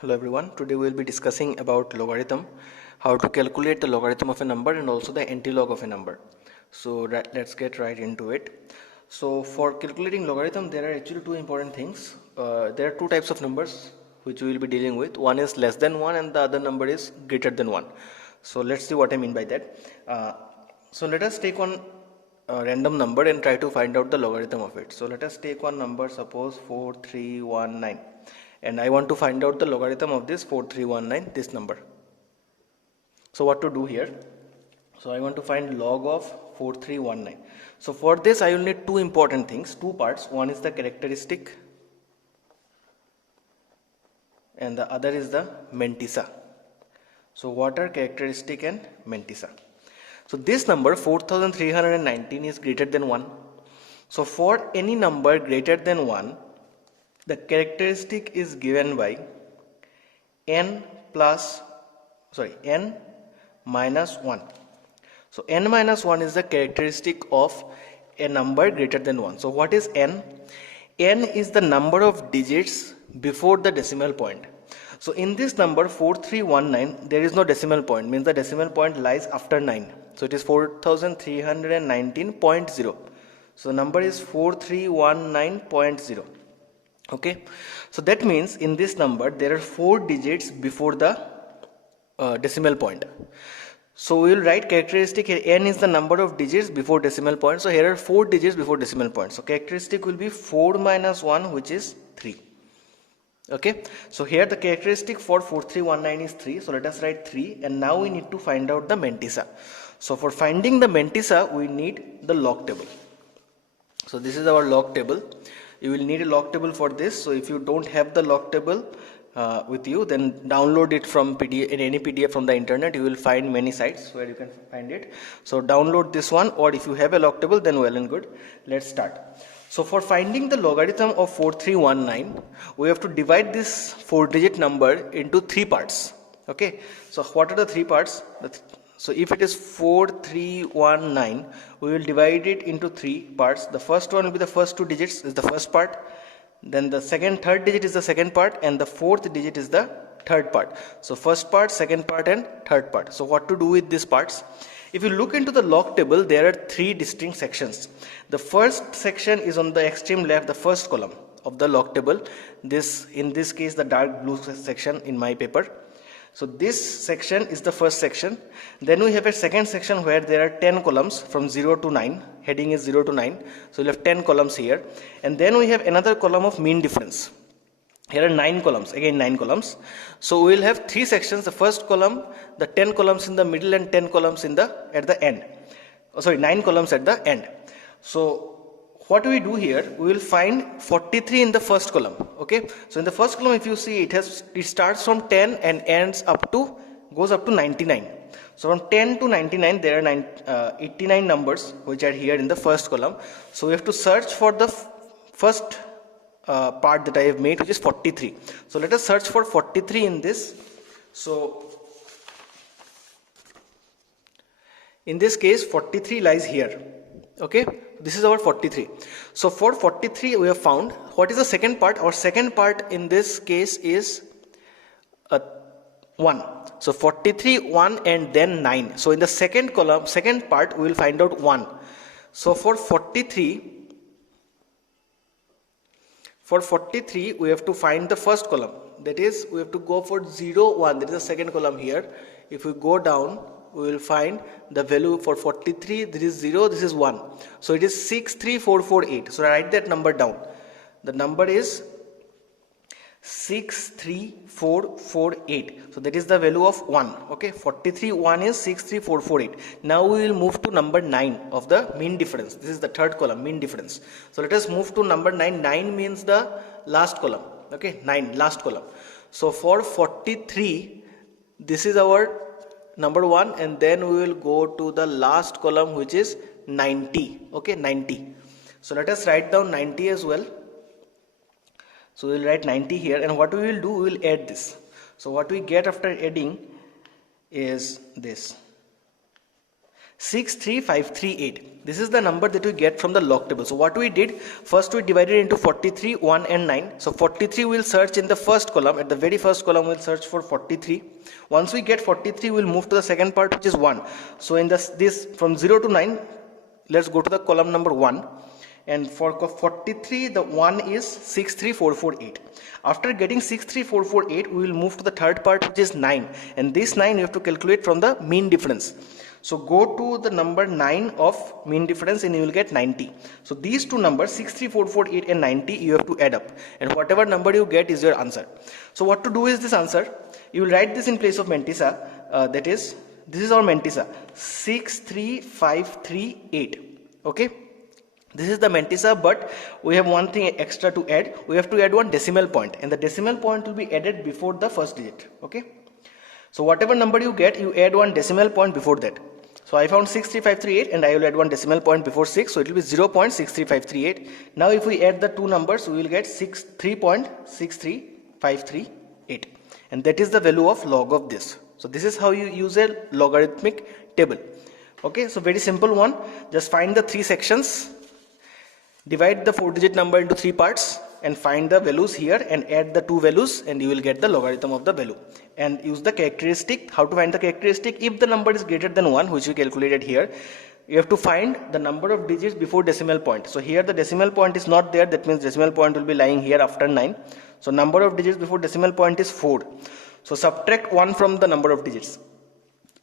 Hello everyone, today we will be discussing about logarithm, how to calculate the logarithm of a number and also the antilog of a number. So let's get right into it. So for calculating logarithm there are actually two important things. There are two types of numbers which we will be dealing with. One is less than 1 and the other number is greater than 1. So let's see what I mean by that. So let us take one random number and try to find out the logarithm of it. So let us take one number, suppose 4319, and I want to find out the logarithm of this 4319, this number. So what to do here? So I want to find log of 4319. So for this I will need two important things, two parts. One is the characteristic and the other is the mantissa. So what are characteristic and mantissa? So this number 4319 is greater than 1. So for any number greater than 1, the characteristic is given by n minus 1. So n minus 1 is the characteristic of a number greater than 1. So what is n? N is the number of digits before the decimal point. So in this number 4319 there is no decimal point, means the decimal point lies after 9. So it is 4319.0. So number is 4319.0. Okay, so that means in this number there are 4 digits before the decimal point. So we will write characteristic here, n is the number of digits before decimal point. So here are 4 digits before decimal point. So characteristic will be 4 minus 1, which is 3. Okay, so here the characteristic for 4319 is 3. So let us write 3, and now we need to find out the mantissa. So for finding the mantissa we need the log table. So this is our log table. You will need a log table for this. So if you don't have the log table with you, then download it from PDF, in any PDF from the internet. You will find many sites where you can find it. So download this one, or if you have a log table, then well and good. Let's start. So for finding the logarithm of 4319, we have to divide this 4-digit number into 3 parts. Okay, so what are the 3 parts? So if it is 4319, we will divide it into 3 parts. The first one will be the first 2 digits, is the first part. Then the third digit is the second part, and the fourth digit is the third part. So first part, second part, and third part. So what to do with these parts? If you look into the log table, there are 3 distinct sections. The first section is on the extreme left, the first column of the log table. This, in this case, the dark blue section in my paper. So this section is the first section. Then we have a second section where there are 10 columns from 0 to 9. Heading is 0 to 9. So we have 10 columns here. And then we have another column of mean difference. Here are 9 columns, again 9 columns. So we will have 3 sections. The first column, the 10 columns in the middle, and 10 columns at the end. 9 columns at the end. So what we do here, we will find 43 in the first column. Okay, so in the first column, if you see, it starts from 10 and goes up to 99. So from 10 to 99 there are 89 numbers which are here in the first column. So we have to search for the first part that I have made, which is 43. So let us search for 43 in this. So in this case 43 lies here. Okay, this is our 43. So for 43 we have found. What is the second part? Our second part in this case is 1. So 43, 1, and then 9. So in the second column, second part, we will find out 1. So for 43 we have to find the first column. That is, we have to go for 0, 1. That is the second column here. If we go down, we will find the value for 43. This is 0, this is 1. So it is 63448. So write that number down. The number is 63448. So that is the value of 1. Okay, 43, 1 is 63448. Now we will move to number 9 of the mean difference. This is the third column, mean difference. So let us move to number 9. 9 means the last column. Okay, 9, last column. So for 43, this is our number 1, and then we will go to the last column, which is 90. Okay, 90. So let us write down 90 as well. So we will write 90 here, and what we will do, we will add this. So what we get after adding is this 63538. This is the number that we get from the log table. So what we did, first we divided into 43, 1 and 9. So 43 we'll search in the first column. At the very first column we'll search for 43. Once we get 43, we'll move to the second part, which is 1. So in this from 0 to 9, let's go to the column number 1. And for 43, the 1 is 63448. After getting 63448, we will move to the third part, which is 9. And this 9 you have to calculate from the mean difference. So go to the number 9 of mean difference and you will get 90. So these two numbers, 63448 and 90, you have to add up. And whatever number you get is your answer. So what to do is this answer, you will write this in place of Mantissa. This is our Mantissa, 63538. Okay. This is the Mantissa, but we have one thing extra to add. We have to add one decimal point, and the decimal point will be added before the first digit. Okay. So whatever number you get, you add one decimal point before that. So I found 63538 and I will add one decimal point before 6. So it will be 0.63538. Now if we add the two numbers, we will get 3.63538. And that is the value of log of this. So this is how you use a logarithmic table. Okay, so very simple one. Just find the three sections, divide the 4-digit number into 3 parts and find the values here and add the two values and you will get the logarithm of the value. And use the characteristic. How to find the characteristic? If the number is greater than 1, which we calculated here, you have to find the number of digits before decimal point. So here the decimal point is not there, that means decimal point will be lying here after 9. So number of digits before decimal point is 4. So subtract 1 from the number of digits.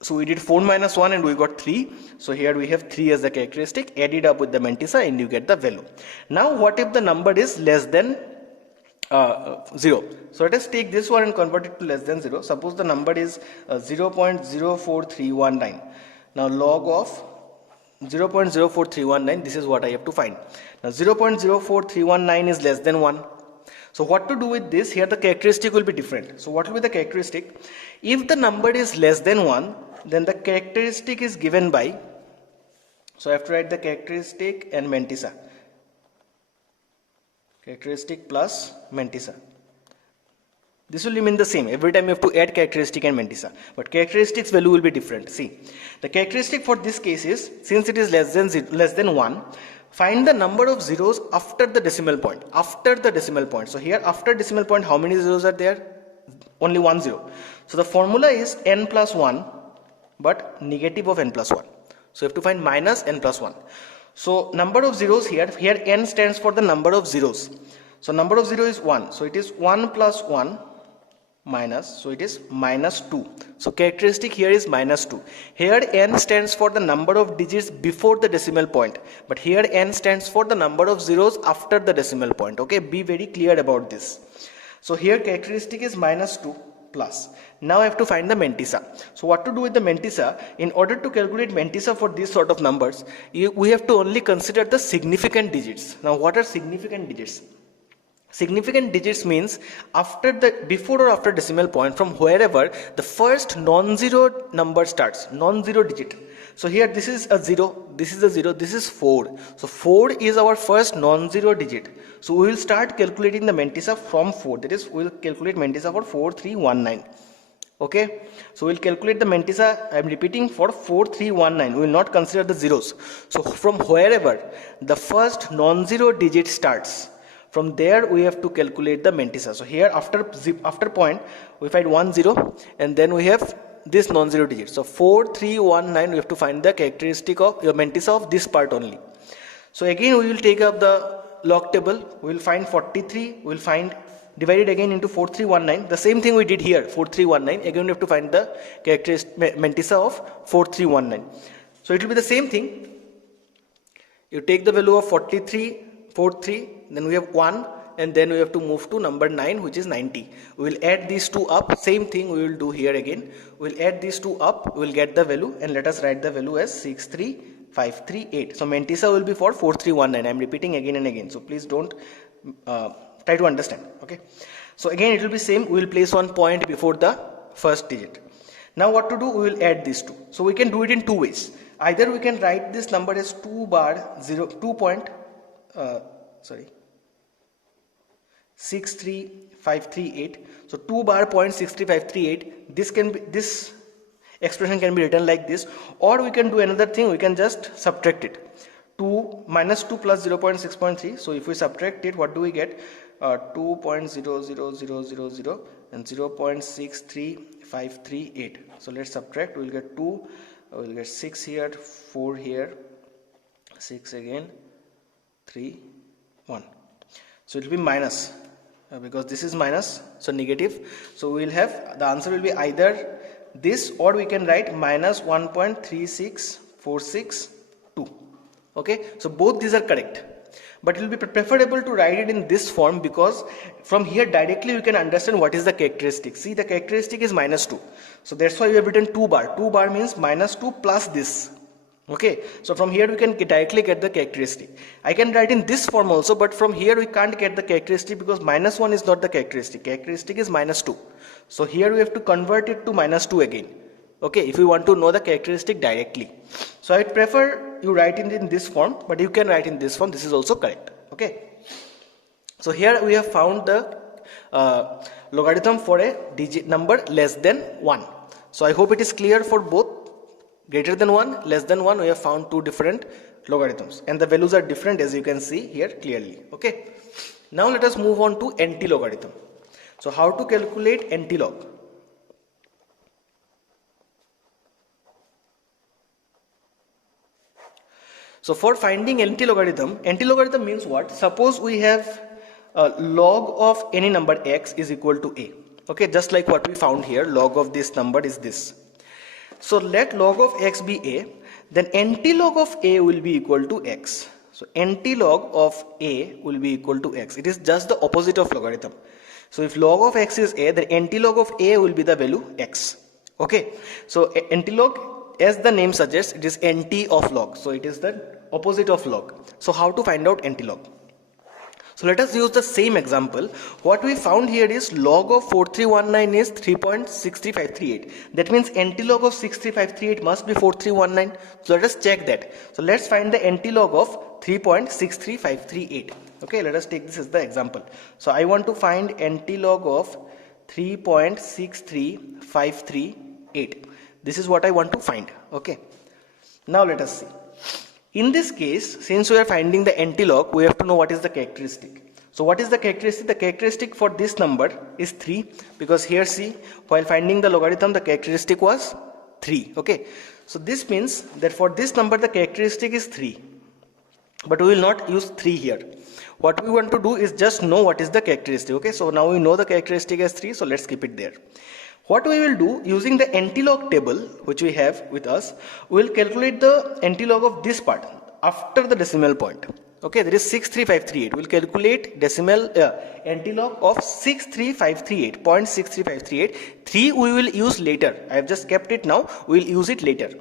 So we did 4 minus 1 and we got 3. So here we have 3 as the characteristic. Add it up with the Mantissa and you get the value. Now what if the number is less than 0? So let us take this one and convert it to less than 0. Suppose the number is 0.04319. Now log of 0.04319, this is what I have to find. Now 0.04319 is less than 1. So what to do with this? Here the characteristic will be different. So what will be the characteristic? If the number is less than 1, then the characteristic is given by, so I have to write the characteristic and Mantissa. Characteristic plus Mantissa. This will remain the same. Every time you have to add characteristic and Mantissa. But characteristics value will be different. See, the characteristic for this case is, since it is less than 1, find the number of zeros after the decimal point. After the decimal point. So here after decimal point, how many zeros are there? Only 1 0. So the formula is n plus 1, but negative of n plus 1. So you have to find minus n plus 1. So number of zeros here n stands for the number of zeros. So number of 0 is 1. So it is 1 plus 1 minus, so it is minus 2. So characteristic here is minus 2. Here n stands for the number of digits before the decimal point, but here n stands for the number of zeros after the decimal point. Okay, be very clear about this. So here characteristic is minus 2 plus. Now I have to find the Mantissa. So what to do with the Mantissa? In order to calculate Mantissa for these sort of numbers, we have to only consider the significant digits. Now what are significant digits? Significant digits means before or after decimal point, from wherever the first non-zero number starts, non-zero digit. So here this is a 0, this is a 0, this is 4. So 4 is our first non-zero digit. So we will start calculating the Mantissa from 4. That is, we will calculate Mantissa for 4319. Okay, so we will calculate the Mantissa, I am repeating, for 4319. We will not consider the zeros. So from wherever the first non-zero digit starts, from there we have to calculate the Mantissa. So here after point we find 1 0 and then we have this non-zero digit. So 4319, we have to find the characteristic of your Mantissa of this part only. So again we will take up the log table. We will find 43. We will find divided again into 4319. The same thing we did here, 4319. Again we have to find the characteristic Mantissa of 4319. So it will be the same thing. You take the value of 43, 43, then we have 1, and then we have to move to number 9, which is 90. We will add these two up. Same thing we will do here again. We will add these two up. We will get the value, and let us write the value as 63538. So Mantissa will be for 4319. I am repeating again and again. So please don't try to understand. Okay. So again it will be same. We will place one point before the first digit. Now what to do? We will add these two. So we can do it in two ways. Either we can write this number as 63538. So 2 bar 0.63538. This expression can be written like this, or we can do another thing, we can just subtract it. 2 minus 2 plus 0.6.3, so if we subtract it, what do we get? 2.00000 and 0.63538. So let's subtract, we'll get 2, we'll get 6 here, 4 here, 6 again, 3, 1. So it will be minus, because this is minus, so negative. So we will have, the answer will be either this, or we can write minus 1.36462. Okay, so both these are correct, but it will be preferable to write it in this form, because from here directly you can understand what is the characteristic. See, the characteristic is minus 2, so that's why we have written 2 bar. 2 bar means minus 2 plus this. Okay, so from here we can directly get the characteristic. I can write in this form also, but from here we can't get the characteristic, because minus 1 is not the characteristic. Characteristic is minus 2. So here we have to convert it to minus 2 again. Okay, if we want to know the characteristic directly. So I prefer you write it in this form, but you can write in this form. This is also correct. Okay. So here we have found the logarithm for a digit number less than 1. So I hope it is clear for both. Greater than 1, less than 1, we have found two different logarithms, and the values are different, as you can see here clearly. Okay. Now let us move on to anti-logarithm. So how to calculate anti-log? So for finding anti-logarithm means what? Suppose we have log of any number x is equal to a. Okay, just like what we found here, log of this number is this. So let log of x be a, then anti-log of a will be equal to x. So anti-log of a will be equal to x. It is just the opposite of logarithm. So if log of x is a, then anti-log of a will be the value x. Okay. So anti-log, as the name suggests, it is anti of log. So it is the opposite of log. So how to find out anti-log? So let us use the same example. What we found here is log of 4319 is 3.63538. That means anti-log of 63538 must be 4319. So let us check that. So let's find the anti-log of 3.63538. Okay, let us take this as the example. So I want to find anti-log of 3.63538. This is what I want to find. Okay. Now let us see. In this case, since we are finding the anti-log, we have to know what is the characteristic. So what is the characteristic? The characteristic for this number is 3, because here see, while finding the logarithm, the characteristic was 3. Okay. So this means that for this number, the characteristic is 3. But we will not use 3 here. What we want to do is just know what is the characteristic. Okay. So now we know the characteristic as 3. So let's keep it there. What we will do, using the anti-log table which we have with us, we will calculate the anti-log of this part after the decimal point. Okay, there is 63538. We will calculate decimal anti-log of 63538, 0.63538. 3 we will use later. I have just kept it now. We will use it later.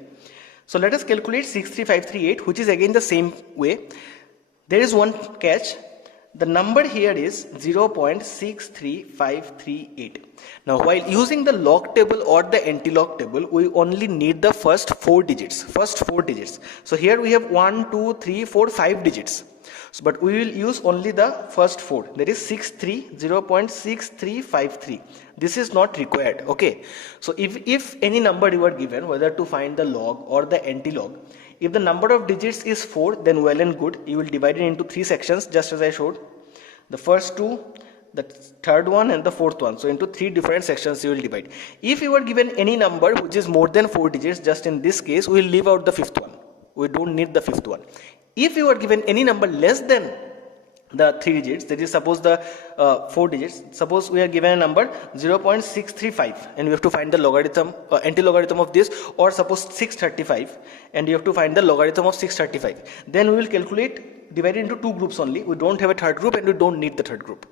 So let us calculate 63538, which is again the same way. There is one catch. The number here is 0.63538. Now while using the log table or the anti-log table, we only need the first 4 digits. So here we have 1, 2, 3, 4, 5 digits. So, but we will use only the first 4. That is 0.6353. This is not required. Okay. So if any number you are given, whether to find the log or the anti-log, if the number of digits is 4, then well and good. You will divide it into 3 sections, just as I showed. The first 2, the third one, and the fourth one. So into 3 different sections you will divide. If you are given any number which is more than 4 digits, just in this case, we will leave out the 5th one. We don't need the 5th one. If you are given any number less than the 3 digits, that is suppose the 4 digits, suppose we are given a number 0.635 and we have to find the logarithm, anti-logarithm of this, or suppose 635 and you have to find the logarithm of 635. Then we will calculate, divide it into 2 groups only. We don't have a third group and we don't need the third group.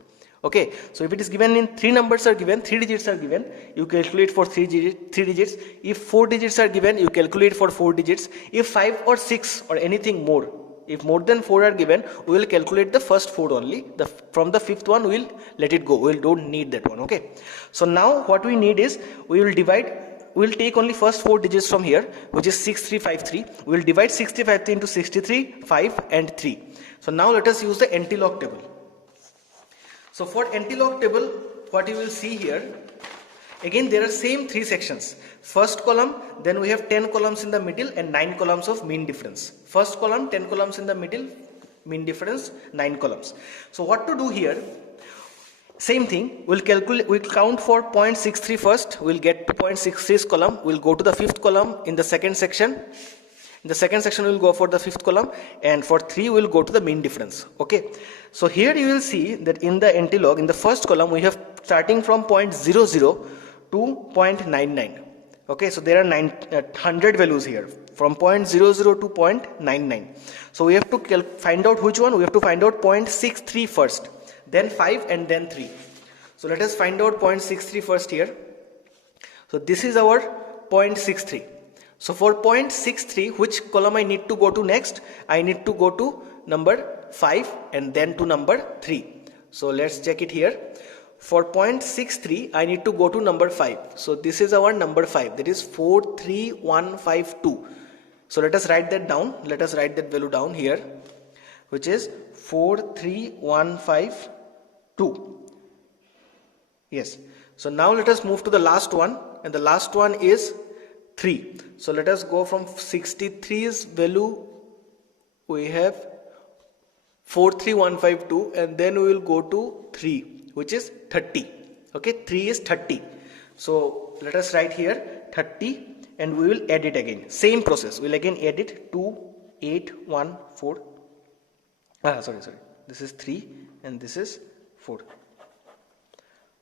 Okay, so if it is given in 3 numbers are given, 3 digits are given, you calculate for 3 digits. If 4 digits are given, you calculate for 4 digits. If 5 or 6 or anything more, if more than 4 are given, we will calculate the first 4 only. From the 5th one, we will let it go. We don't need that one. Okay. So now what we need is, we will take only first 4 digits from here, which is 6353. We will divide 6353 into 63, 5 and 3. So now let us use the anti-log table. So for anti-log table, what you will see here, Again there are same 3 sections. First column, then we have 10 columns in the middle and 9 columns of mean difference. First column, 10 columns in the middle, mean difference 9 columns. So what to do here? Same thing, we'll count for 0.63 first, we'll get to 0.63 column, we'll go to the 5th column in the second section. In the second section we'll go for the 5th column, and for 3 we'll go to the mean difference. Okay, so here you will see that in the NT-log, in the first column we have starting from 0.00 to 0.99. Okay, so there are 100 values here from 0.00 to 0.99. So we have to find out which one. We have to find out 0.63 first, then 5 and then 3. So let us find out 0.63 first here. So this is our 0.63. So for 0.63, which column I need to go to next? I need to go to number 5 and then to number 3. So let's check it here. For 0.63, I need to go to number 5. So this is our number 5, that is 43152. So let us write that down. Let us write that value down here, which is 43152. Yes. So now let us move to the last one, and the last one is 3. So let us go from 63's value, we have 43152, and then we will go to 3, which is 30. Okay, 3 is 30. So let us write here 30, and we will add it again. Same process. We'll again add it 2814. Sorry. This is 3 and this is 4.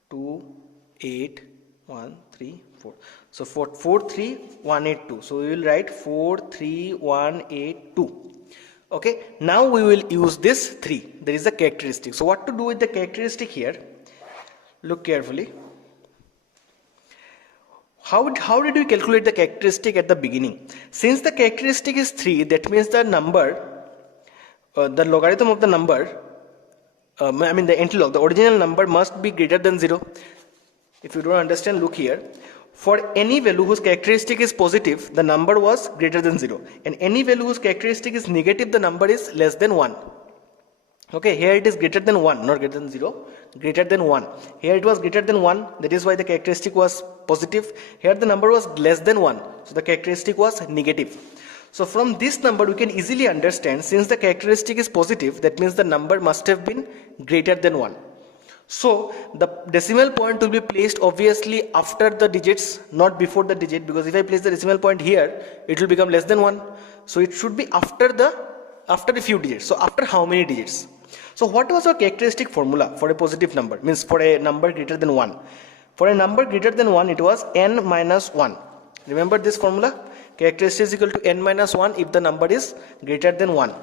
28134. So for 43182. So we will write 43182. Okay, now we will use this 3. There is a characteristic. So what to do with the characteristic here? Look carefully. How did we calculate the characteristic at the beginning? Since the characteristic is 3, that means the number, the logarithm of the number, the NT-log, the original number must be greater than 0. If you don't understand, look here. For any value whose characteristic is positive, the number was greater than 0. And any value whose characteristic is negative, the number is less than 1. Okay, here it is greater than 1, not greater than 0, greater than 1. Here it was greater than 1, that is why the characteristic was positive. Here the number was less than 1, so the characteristic was negative. So from this number we can easily understand, since the characteristic is positive, that means the number must have been greater than 1. So the decimal point will be placed obviously after the digits, not before the digit, because if I place the decimal point here, it will become less than 1. So it should be after a few digits. So after how many digits? So what was our characteristic formula for a positive number, means for a number greater than 1? For a number greater than 1, it was n minus 1. Remember this formula? Characteristic is equal to n minus 1 if the number is greater than 1.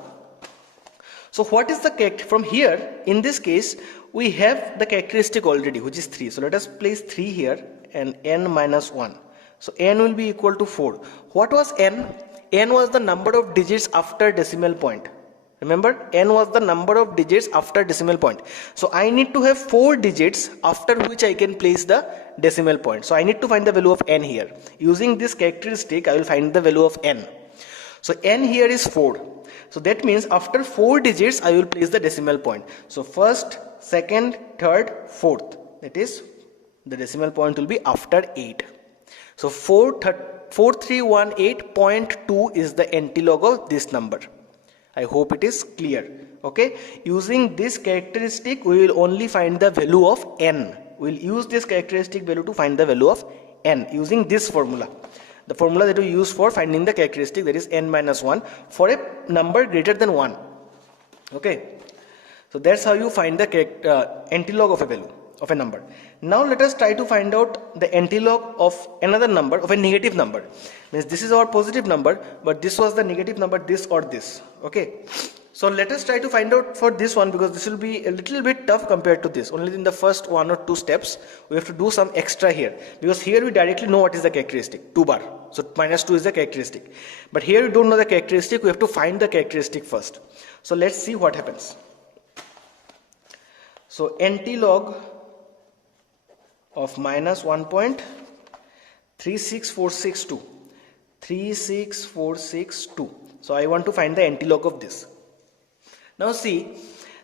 So what is the characteristic? From here, in this case, we have the characteristic already, which is 3. So let us place 3 here and n minus 1. So n will be equal to 4. What was n? N was the number of digits after decimal point. Remember, n was the number of digits after decimal point. So I need to have 4 digits after which I can place the decimal point. So I need to find the value of n here. Using this characteristic, I will find the value of n. So n here is 4. So that means after 4 digits, I will place the decimal point. So first, second, third, fourth. That is, the decimal point will be after 8. So 4318.2 is the NT-log of this number. I hope it is clear. Okay, using this characteristic, we will only find the value of n. We will use this characteristic value to find the value of n using this formula. The formula that we use for finding the characteristic, that is n minus 1 for a number greater than 1. Okay, so that's how you find the NT-log of a value of a number. Now let us try to find out the NT-log of another number, of a negative number. Means this is our positive number, but this was the negative number, this or this. Okay, so let us try to find out for this one, because this will be a little bit tough compared to this. Only in the first 1 or 2 steps we have to do some extra here, because here we directly know what is the characteristic, 2 bar. So minus 2 is the characteristic, but here we don't know the characteristic. We have to find the characteristic first. So let's see what happens. So NT-log of minus 1.36462. 36462. So I want to find the NT-log of this. Now see,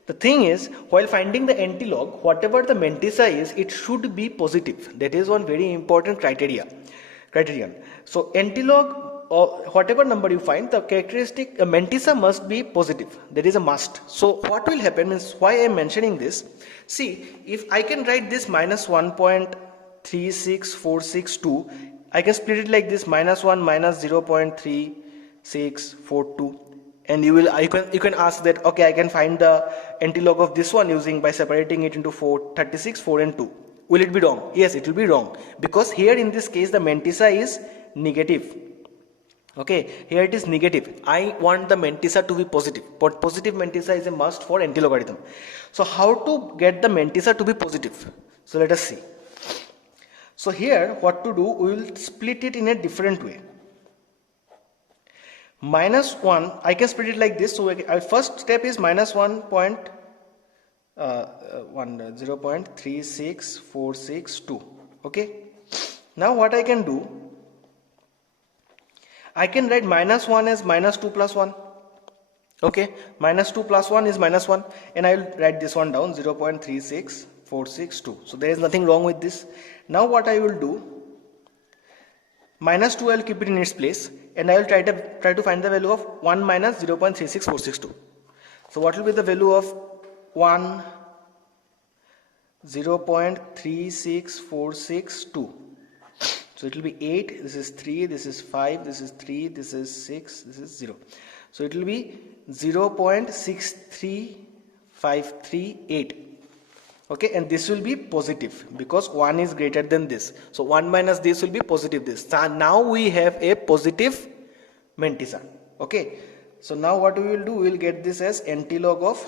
The thing is, while finding the anti-log, whatever the mantissa is, it should be positive. That is one very important criterion. So anti-log, or whatever number you find, the characteristic mantissa must be positive. That is a must. So what will happen means, why I am mentioning this. See, if I can write this minus 1.36462, I can split it like this: minus 1 minus 0.3642. And you can ask that, okay, I can find the antilog of this one using by separating it into 36, 4 and 2. Will it be wrong? Yes, it will be wrong, because here in this case the mantissa is negative. Okay, here it is negative. I want the mantissa to be positive, but positive mantissa is a must for antilogarithm. So how to get the mantissa to be positive? So let us see. So here what to do, we will split it in a different way. Minus 1, I can split it like this. So our first step is minus 0.36462. Okay. Now what I can do, I can write minus 1 as minus 2 plus 1. Okay. Minus 2 plus 1 is minus 1. And I will write this one down, 0.36462. So there is nothing wrong with this. Now what I will do, minus 2 I will keep it in its place, and I will try to find the value of 1 minus 0.36462. So what will be the value of 1? 0.36462. So it will be 8, this is 3, this is 5, this is 3, this is 6, this is 0. So it will be 0.63538. Okay, and this will be positive because 1 is greater than this. So 1 minus this will be positive this. So now we have a positive mantissa. Okay, so now what we will do, we will get this as antilog of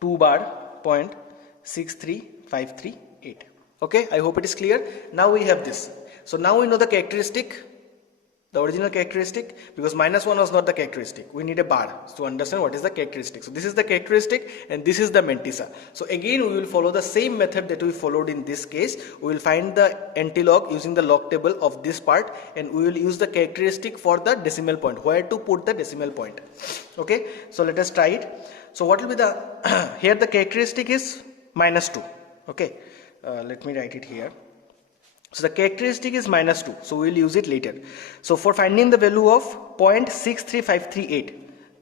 2 bar 0.63538. Okay, I hope it is clear. Now we have this. So now we know the characteristic, the original characteristic, because minus 1 was not the characteristic. We need a bar to understand what is the characteristic. So this is the characteristic and this is the mantissa. So again we will follow the same method that we followed in this case. We will find the antilog using the log table of this part, and we will use the characteristic for the decimal point, where to put the decimal point. Okay, so let us try it. So what will be the here the characteristic is minus 2. Okay, let me write it here. So the characteristic is minus 2, so we will use it later. So for finding the value of 0.63538,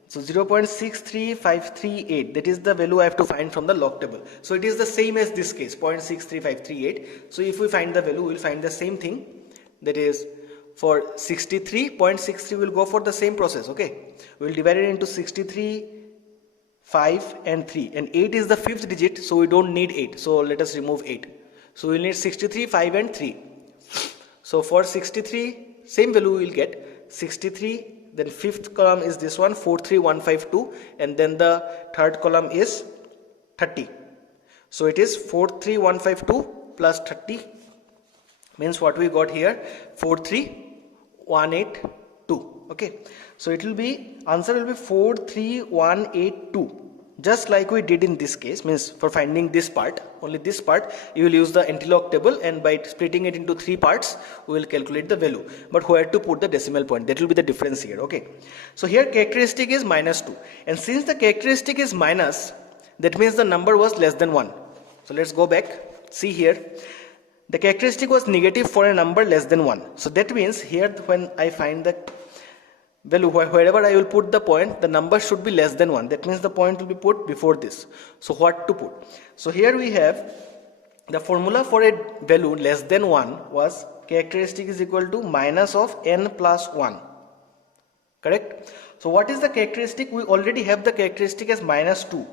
so 0.63538, that is the value I have to find from the log table. So it is the same as this case, 0.63538. So if we find the value, we will find the same thing. That is, for 63.63 we will go for the same process. Okay, we will divide it into 63, 5 and 3, and 8 is the fifth digit, so we don't need 8. So let us remove 8. So we will need 63, 5 and 3. So for 63, same value we will get 63, then fifth column is this one, 43152, and then the third column is 30. So it is 43152 plus 30 means what we got here, 43182. Okay, so it will be, answer will be 43182. Just like we did in this case, means for finding this part, only this part, you will use the antilog table, and by splitting it into 3 parts, we will calculate the value. But where to put the decimal point, that will be the difference here. Okay, so here characteristic is minus 2, and since the characteristic is minus, that means the number was less than 1. So let's go back, see here, the characteristic was negative for a number less than 1. So that means here when I find the value, wherever I will put the point, the number should be less than 1. That means the point will be put before this. So what to put? So here we have the formula for a value less than 1 was characteristic is equal to minus of n plus 1. Correct? So what is the characteristic? We already have the characteristic as minus 2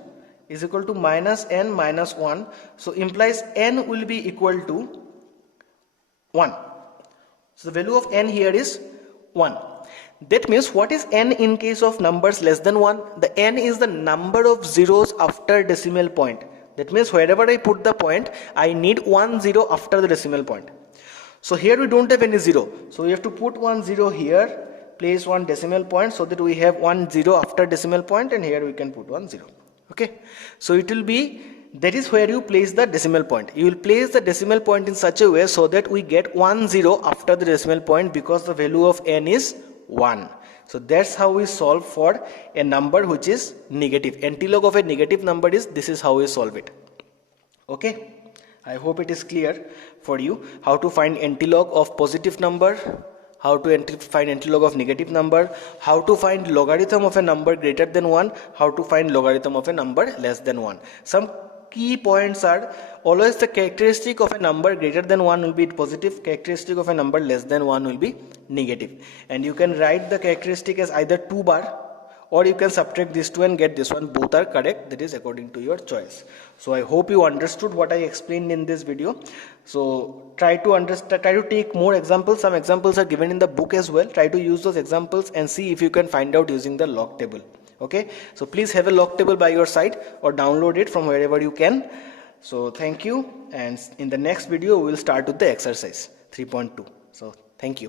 is equal to minus n minus 1. So implies n will be equal to 1. So the value of n here is 1. That means what is n in case of numbers less than 1? The n is the number of zeros after decimal point. That means wherever I put the point, I need 1 0 after the decimal point. So here we don't have any 0. So we have to put 1 0 here, place one decimal point so that we have 1 0 after decimal point, and here we can put 1 0. Okay. So it will be, that is where you place the decimal point. You will place the decimal point in such a way so that we get 1 0 after the decimal point, because the value of n is 1. So that's how we solve for a number which is negative. Antilog of a negative number is, this is how we solve it. Okay, I hope it is clear for you how to find antilog of positive number, how to find antilog of negative number, how to find logarithm of a number greater than 1, how to find logarithm of a number less than 1. Some key points are, always the characteristic of a number greater than 1 will be positive, characteristic of a number less than 1 will be negative. And you can write the characteristic as either 2 bar, or you can subtract this 2 and get this one. Both are correct, that is according to your choice. So I hope you understood what I explained in this video. So try to understand, try to take more examples. Some examples are given in the book as well. Try to use those examples and see if you can find out using the log table. Okay, so please have a log table by your side or download it from wherever you can. So thank you, and in the next video we will start with the exercise 3.2. So thank you.